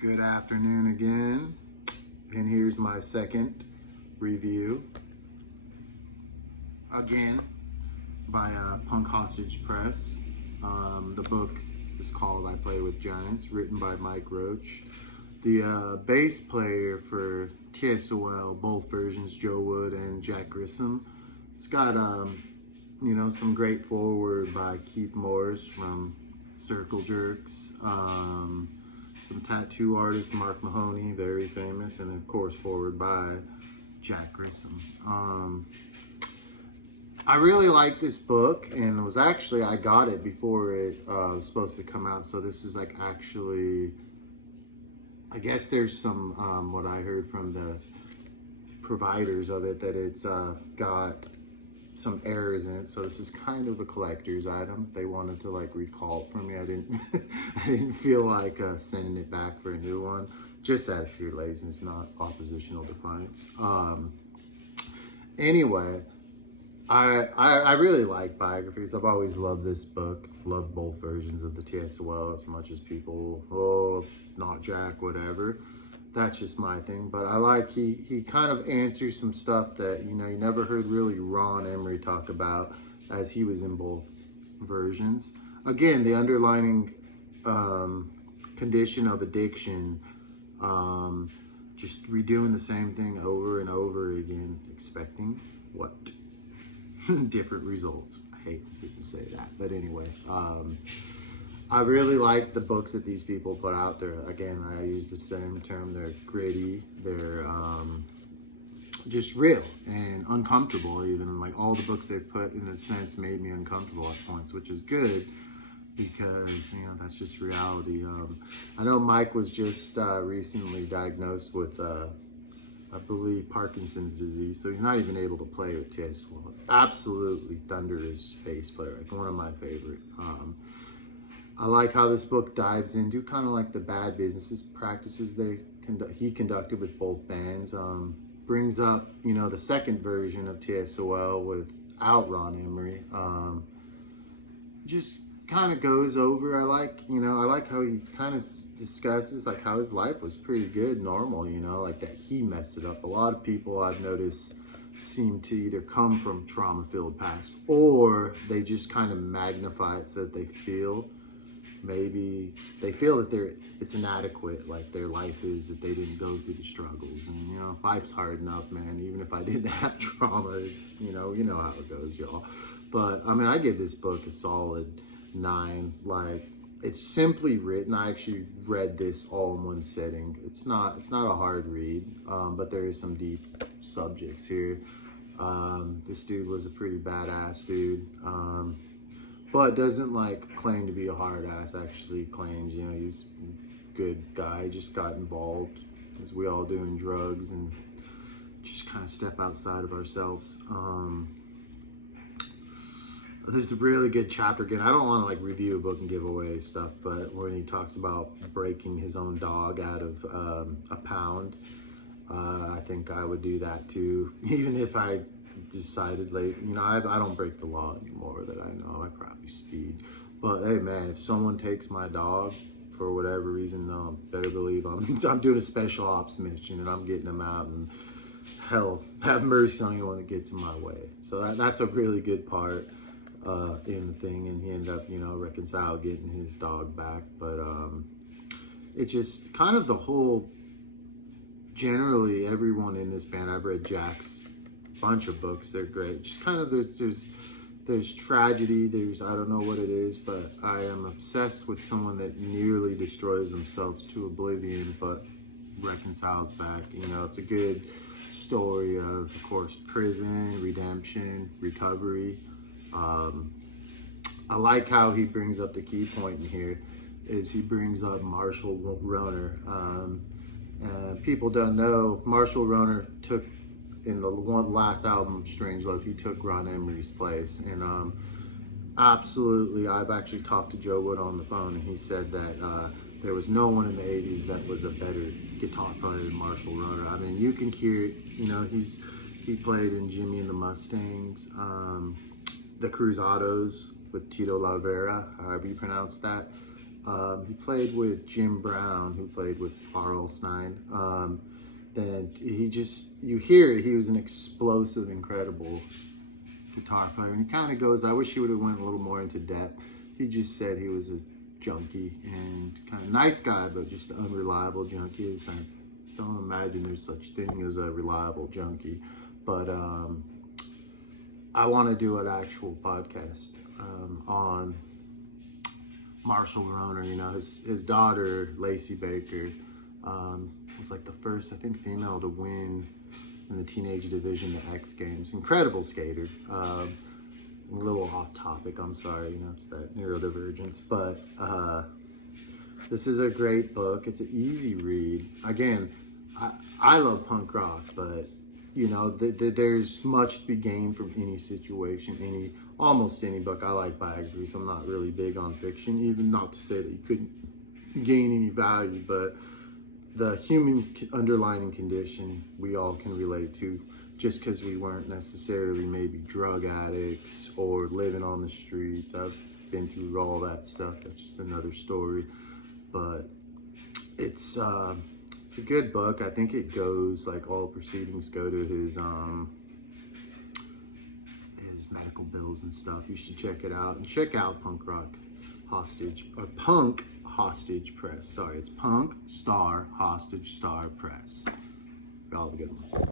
Good afternoon again, and here's my second review, again by Punk Hostage Press. The book is called I Play with Giants, written by Mike Roach. The bass player for TSOL, both versions, Joe Wood and Jack Grissom. It's got some great foreword by Keith Morris from Circle Jerks. Some tattoo artist, Mark Mahoney, very famous, and of course forward by Jack Grissom. I really like this book, and it was actually, I got it before it was supposed to come out, so this is like actually, I guess there's some, what I heard from the providers of it, that it's got some errors in it, so this is kind of a collector's item. They wanted to like recall it for me. I didn't feel like sending it back for a new one, just out of pure laziness, not oppositional defiance. Anyway, I really like biographies. I've always loved this book, loved both versions of the TSOL as much as people, oh, not Jack, whatever. That's just my thing, but I like he kind of answers some stuff that you never heard really Ron Emery talk about, as he was in both versions. Again, the underlining condition of addiction, just redoing the same thing over and over again, expecting what? Different results. I hate when people say that, but anyway, I really like the books that these people put out there. Again, I use the same term. They're gritty. They're just real and uncomfortable. Even like all the books they've put, in a sense, made me uncomfortable at points, which is good because that's just reality. I know Mike was just recently diagnosed with I believe Parkinson's disease, so he's not even able to play with TSOL. Absolutely thunderous bass player, like one of my favorite. I like how this book dives into kind of like the bad businesses practices he conducted with both bands. Brings up the second version of TSOL without Ron Emery. Just kind of goes over. I like how he kind of discusses like how his life was pretty good, normal. Like that he messed it up. A lot of people I've noticed seem to either come from trauma-filled past, or they just kind of magnify it so that they feel that it's inadequate, like their life is, that they didn't go through the struggles. And life's hard enough, man. Even if I didn't have trauma, you know how it goes, y'all. But I mean, I give this book a solid 9. Like, it's simply written. I actually read this all in one sitting. It's not a hard read, but there is some deep subjects here. This dude was a pretty badass dude. But doesn't like claim to be a hard ass. Actually claims, he's a good guy. Just got involved, as we all do, in drugs, and just kind of step outside of ourselves. There's a really good chapter. Again, I don't want to like review a book and give away stuff, but when he talks about breaking his own dog out of a pound, I think I would do that too, even if I decided late. I don't break the law anymore that I know. I probably speed, but hey man, if someone takes my dog for whatever reason, no, better believe I'm doing a special ops mission and I'm getting him out, and hell, have mercy on anyone that gets in my way. So that's a really good part in the thing, and he ended up reconciled getting his dog back. But it just kind of the whole, generally everyone in this band, I've read Jack's bunch of books, they're great. Just kind of there's tragedy, there's, I don't know what it is, but I am obsessed with someone that nearly destroys themselves to oblivion but reconciles back. It's a good story of course, prison, redemption, recovery. I like how he brings up the key point in here is he brings up Marshall Roner. People don't know, Marshall Roner took, in the last album, Strange Love, he took Ron Emery's place. And absolutely, I've actually talked to Joe Wood on the phone, and he said that there was no one in the 80s that was a better guitar player than Marshall Roner. I mean, you can hear it, he played in Jimmy and the Mustangs, the Cruzados with Tito Lavera, however you pronounce that. He played with Jim Brown, who played with Arlstein. Then you hear it, he was an explosive, incredible guitar player. And he kind of goes, I wish he would have went a little more into depth. He just said he was a junkie and kind of nice guy, but just an unreliable junkie. I don't imagine there's such thing as a reliable junkie. But I want to do an actual podcast on Marshall Roner. You know, his daughter, Lacey Baker, was like the first, I think, female to win in the teenage division, the X Games. Incredible skater. A little off topic, I'm sorry, you know, it's that neurodivergence. But this is a great book. It's an easy read. Again, I love punk rock, but you know, there's much to be gained from any situation, almost any book. I like biographies. I'm not really big on fiction, even not to say that you couldn't gain any value, but the human underlying condition we all can relate to, just because we weren't necessarily maybe drug addicts or living on the streets. I've been through all that stuff. That's just another story. But it's a good book. I think it goes, like, all proceedings go to his medical bills and stuff. You should check it out, and check out Punk Hostage Press. Sorry, it's Punk Star Hostage Star Press. Y'all have a good one.